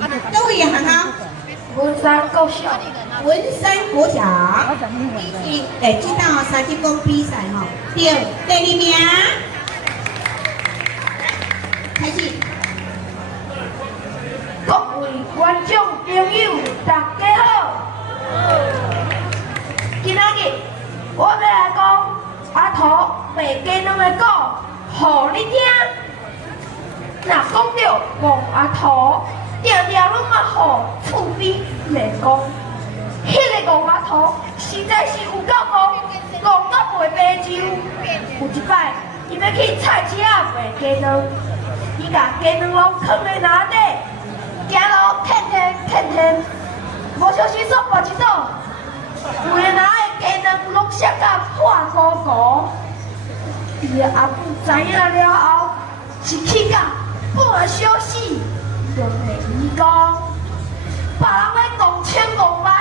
都位学校？文山国小。文山国小。以及这道三级公比赛吼，对，第2名。开始。各位观众朋友，大家好。今仔日我要来讲阿土卖鸡卵的故，互你听。若讲到王阿土，定定拢嘛互厝边来讲。迄个王阿土实在是有够戆，戆到袂白酒。有一摆，伊要去菜市仔卖鸡卵，伊甲鸡卵拢放在篮底，行路舔，无小心煞跋一倒，规篮的鸡卵拢摔到破糊糊。伊的阿母知影了后，是气到半小时，就问伊讲：别人咧讲千讲万，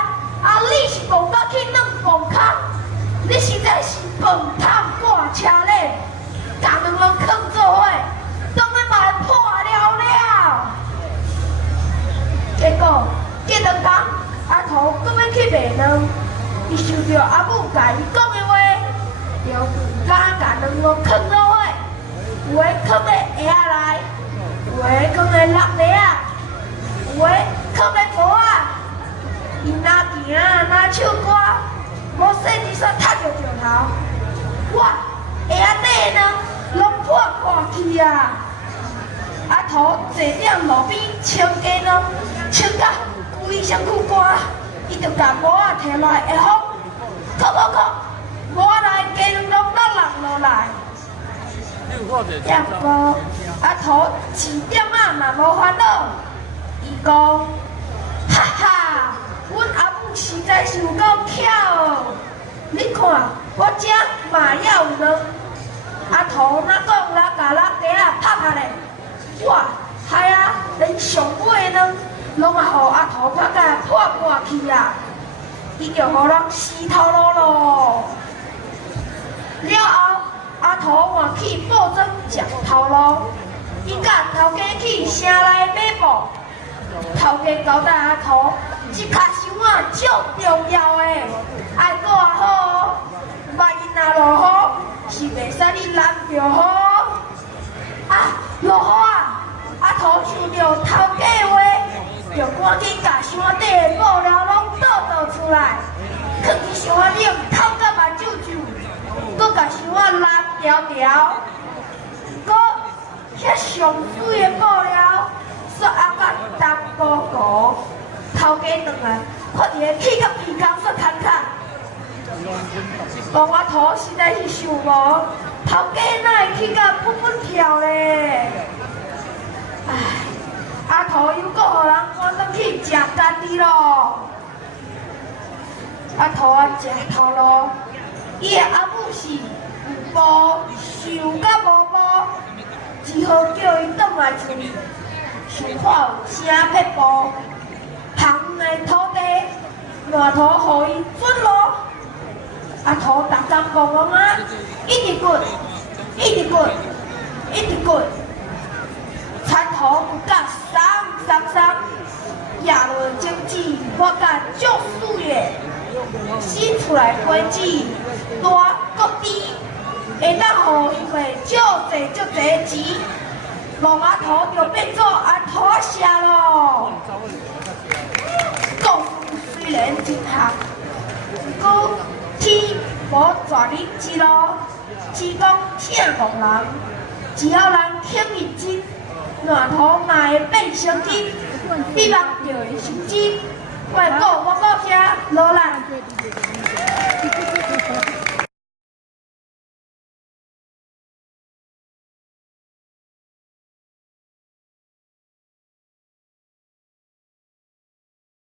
啊你是讲到去软崩坑，你实在是饭汤挂车咧，甲两人放做伙，当然嘛会破了。结果第2天，阿土搁要去卖卵，伊想到阿母甲伊讲的话，就甲两人放做伙，有的放在鞋仔内，有的放在落地啊，有的放在帽啊。伊哪行哪唱歌，无细一煞踢着石头，哇！鞋仔底呢，拢破破去啊！阿土坐踮路边清鸡卵，清到规身躯干，伊就甲帽仔摕来下风，扣，帽仔内鸡卵拢落来。也无阿土一点仔嘛无烦恼，伊讲：哈哈，阮阿母实在是有够巧哦！你看我这嘛也有卵，阿土哪讲哪甲咱地仔拍咧，哇，害啊！连上尾的卵拢啊，互阿土拍甲破去啊！伊就互人死头路咯。了后，阿土换去报庄食头路，伊甲头家去城内买布。头家交代阿土，这卡箱仔足重要的，爱顾好，万一若落雨，是袂使你淋着雨。啊，落雨啊！阿土想着头家的话，就赶紧甲箱底的布料拢倒出来，放伫箱仔顶，透甲目睭，搁甲箱仔拉条，搁遐上水的布料。煞阿甲东糊，头家转来，看伊个气甲鼻孔煞空空。王阿土实在是想无，头家哪会气甲蹦跳咧？唉，阿土又搁互人赶转去食家己咯。阿土啊食头路，伊个阿母是有布，想甲无布，只好叫伊转来厝里。想看有啥撇步，旁的土地烂土，互伊准咯。阿土逐天讲啊，一直滚，田土有甲松，夜轮经济我甲足水的，生出来果子大个甜，会当互伊卖足济钱。王阿土就变做阿土社咯。功夫虽然真学，不过天无绝人之路，只讲请戆人。只要人肯认真，烂土嘛会变成真，希望就会成真。我顾这落来。